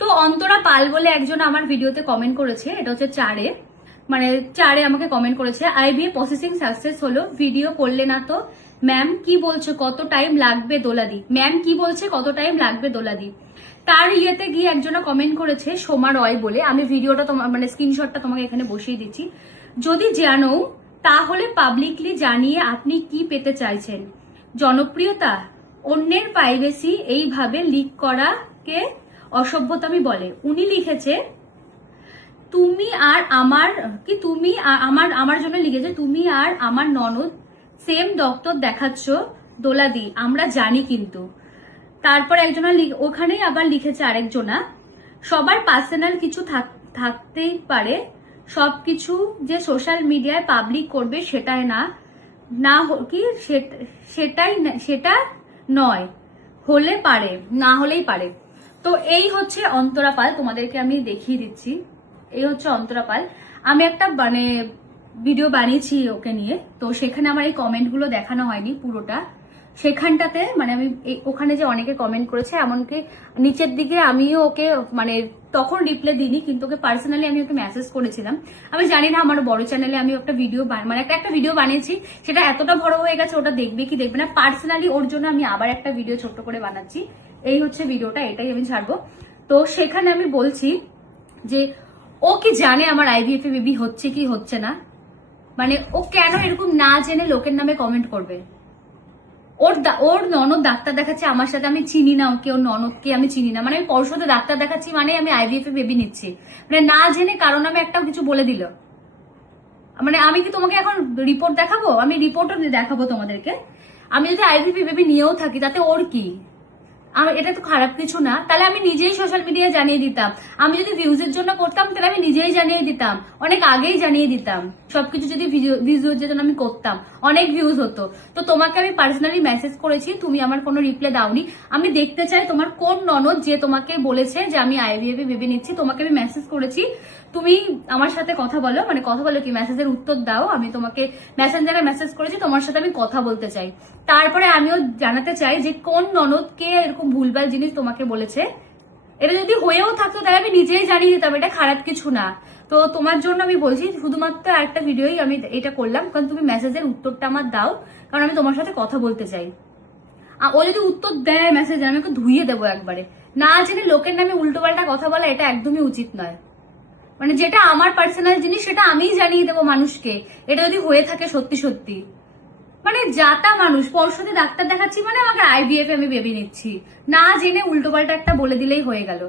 তো অন্তরা পাল বলে একজন আমার ভিডিওতে কমেন্ট করেছে, এটা হচ্ছে চারে আমাকে কমেন্ট করেছে, আইভিএফ প্রসেসিং সাকসেস হলো, ভিডিও করলে না তো ম্যাম, কি বলছো কত টাইম লাগবে দোলাদি? ম্যাম কি বলছে কত টাইম লাগবে দোলাদি? তার ইয়েতে গিয়ে একজনা কমেন্ট করেছে সোমা রয় বলে, আমি ভিডিওটা তোমার স্ক্রিনশটটা তোমাকে এখানে বসিয়ে দিচ্ছি, যদি জানো তাহলে পাবলিকলি জানিয়ে আপনি কি পেতে চাইছেন? জনপ্রিয়তা? অন্যের প্রাইভেসি এইভাবে লিক করাকে অসভ্যতামি বলে। উনি লিখেছে তুমি আর আমার কি তুমি আমার জন্য লিখেছে তুমি আর আমার ননদ সেম ডক্টর দেখাচ্ছ দোলাদি, আমরা জানি কিন্তু। তারপর একজনা ওখানেই আবার লিখেছে আরেকজনা, সবার পার্সোনাল কিছু থাকতেই পারে, সবকিছু যে সোশ্যাল মিডিয়ায় পাবলিক করবে সেটাই না কি সেটা নয়, হলে পারে না হলেই পারে। তো এই হচ্ছে অন্তরা পাল, তোমাদেরকে আমি দেখিয়ে দিচ্ছি, এই হচ্ছে অন্তরা পাল। আমি একটা ভিডিও বানিয়েছি ওকে নিয়ে, তো সেখানে আমার এই কমেন্টগুলো দেখানো হয়নি পুরোটা, সেখানটাতে আমি ওখানে যে অনেকে কমেন্ট করেছে, এমনকি নিচের দিকে আমিও ওকে তখন রিপ্লাই দিইনি, কিন্তু ওকে পার্সোনালি আমি ওকে মেসেজ করেছিলাম। আমি জানি না আমার বড় চ্যানেলে আমি একটা ভিডিও একটা ভিডিও বানিয়েছি, সেটা এতটা বড় হয়ে গেছে, ওটা দেখবে কি দেখবে না। পার্সোনালি ওর জন্য আমি আবার একটা ভিডিও ছোট্ট করে বানাচ্ছি, এই হচ্ছে ভিডিওটা, এটাই আমি ছাড়বো। তো সেখানে আমি বলছি যে ও কি জানে আমার আইভিএফ এ বেবি হচ্ছে কি হচ্ছে না? ও কেন এরকম না জেনে লোকের নামে কমেন্ট করবে? ওর ননদ ডাক্তার দেখাচ্ছে আমার সাথে, আমি চিনি না ওকে, ওর ননদকে আমি চিনি না, আমি পরশুতে ডাক্তার দেখাচ্ছি আমি আইভিএফ এ বেবি নিচ্ছি, না জেনে কারণ আমি একটা কিছু বলে দিল। আমি কি তোমাকে এখন রিপোর্ট দেখাবো? আমি রিপোর্টও দেখাবো তোমাদেরকে। আমি যদি আইভিএফ এ বেবি নিয়েও থাকি তাতে ওর কি? এটা তো খারাপ কিছু না, তাহলে আমি নিজেই সোশ্যাল মিডিয়ায় জানিয়ে দিতাম। আমি যদি ভিউজের জন্য করতাম তাহলে আমি নিজেই জানিয়ে দিতাম, অনেক আগেই জানিয়ে দিতাম। সবকিছু যদি ভিউজের জন্য আমি করতাম অনেক ভিউজ হতো। তো তোমাকে আমি পার্সোনালি মেসেজ করেছি, তুমি আমার কোনো রিপ্লাই দাওনি। আমি দেখতে চাই তোমার কোন ননদ যে তোমাকে বলেছে যে আমি আইভিএফ এ বেবি নিচ্ছি। তোমাকে আমি মেসেজ করেছি, তুমি আমার সাথে কথা বলো, কথা বলো কি, মেসেজের উত্তর দাও। আমি তোমাকে মেসেঞ্জারে মেসেজ করেছি, তোমার সাথে আমি কথা বলতে চাই। তারপরে আমিও জানাতে চাই যে কোন ননদ কে এরকম ভুলভাল জিনিস তোমাকে বলেছে। এটা যদি হয়েও থাকতো তাহলে আমি নিজেই জানিয়ে দিতাম, এটা খারাপ কিছু না। তো তোমার জন্য আমি বলছি, শুধুমাত্র একটা ভিডিওই আমি এটা করলাম, কারণ তুমি মেসেজের উত্তরটা আমার দাও, কারণ আমি তোমার সাথে কথা বলতে চাই। ও যদি উত্তর দেয় মেসেজে, আমি ওকে ধুইয়ে দেবো একবারে। না জেনে লোকের নামে উল্টোপাল্টা কথা বলা এটা একদমই উচিত নয়। যেটা আমার পার্সোনাল জিনিস সেটা আমিই জানিয়ে দেবো মানুষকে, এটা যদি হয়ে থাকে সত্যি সত্যি। যাতা মানুষ পরশুতে ডাক্তার দেখাচ্ছি আমাকে আইভিএফ আমি বেবি নিচ্ছি, না জেনে উল্টোপাল্টা একটা বলে দিলেই হয়ে গেল।